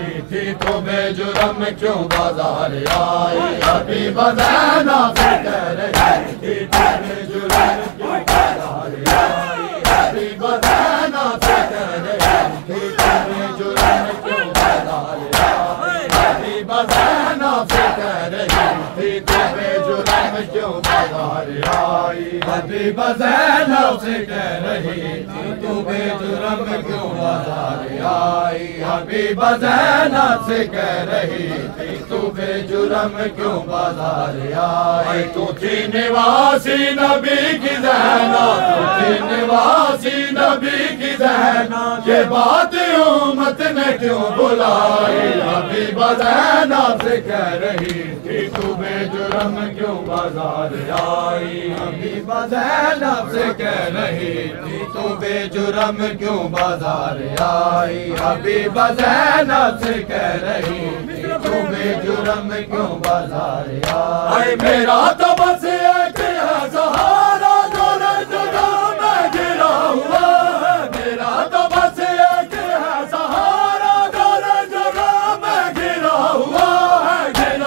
تھی تو بے جرم کیوں بازار آئی حبیب زینب سے کہہ رہی تھی تو بے جرم کیوں بازار آئی حبیب زینب سے کہہ رہی تھی تو بے جرم کیوں بازار آئی حبیب زینب سے کہہ رہی تھی تو بے جرم کیوں بازار آئی حبیب زینب سے کہہ رہی تھی تو بے جرم کیوں بازار آئی حبیب زینب سے کہہ رہی تھی تو بے جرم کیوں بازار آئی تو تھی نواسی نبی کی زینب تو تھی نواسی نبی کی زینب یہ بات امت نے کیوں بلائی حبیب زینب سے کہہ رہی تھی تو بے جرم کیوں بازار آئی حبیب زینب سے کہہ رہی تھی تو بے جرم کیوں بازار آئی حبیب زینب سے کہہ رہی تھی تو بے جرم کیوں بازار آئی میرا تو بس ایک ہے سہارا دونوں جگہ میں گرا ہوا ہے میرا تو بس ایک ہے سہارا دونوں جگہ میں گرا ہوا ہے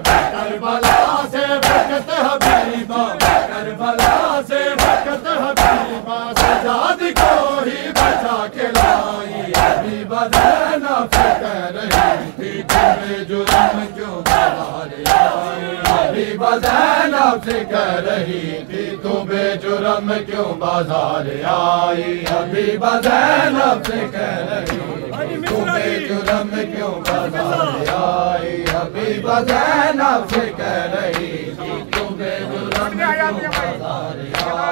میں کربلا سے وقت حبیبہ میں کربلا سے وقت حبیبہ سجاد کو ہی بچا کے لائی حبیب زینب سے کہہ رہی تھی تو بے جرم کیوں بازار آئی حبیب زینب سے کہہ رہی تھی تو بے جرم کیوں بازار آئی حبیب زینب سے کہہ رہی تھی تو بے جرم کیوں بازار آئی حبیب زینب سے کہہ رہی تھی تو بے جرم کیوں بازار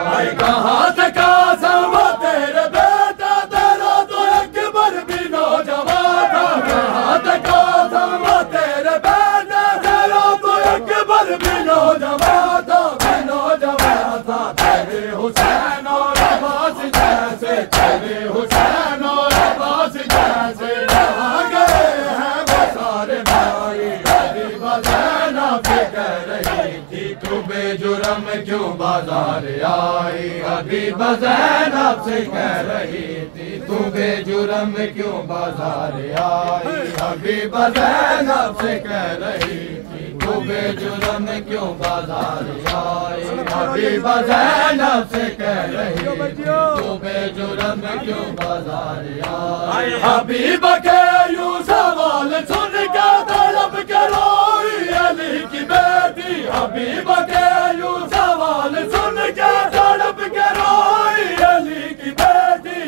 آئی کہاں سے قاسم تیرے بیٹا تیرا تو اکبر بھی نوجوان تھا کہاں سے قاسم تیرے بیٹا تیرا تو اکبر بھی نوجوان تھا تیرے حسین اور عباس جیسے تیرے حسین اور عباس جیسے رہا گئے ہیں وہ سارے بھائی حبیب زینب سے کہہ رہی تھی تو بے جرم کیوں بازار آئی حبیب زینب سے کہہ رہی تھی تو بے جرم کیوں بازار آئی حبیب زینب سے کہہ رہی تھی تو بے جرم کیوں بازار آئی حبیب زینب سے کہہ رہی تھی تو بے جرم کیوں بازار آئی حبیب کے یوں سوال سن کے تڑپ کے روئی علی کی بیٹی حبیب کے یوں سوال سن کے تڑپ کے روئی علی کی بیٹی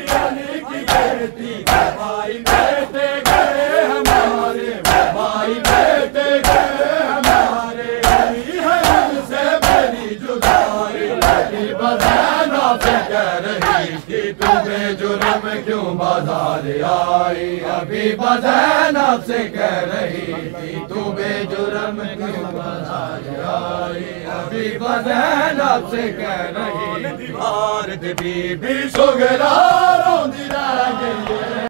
بھائی بیٹے گئے ہمارے بھائی بیٹے گئے ہمارے علی ہے ان سے میری جدائی حبیب زینب سے کہہ رہی تھی تو بے جرم کیوں بازار آئی حبیب زینب سے کہہ رہی تھی تو بے جرم کیوں بازار آئی حبیب زینب سے کہہ رہی تھی بی بی سگرا روندی رہ گئی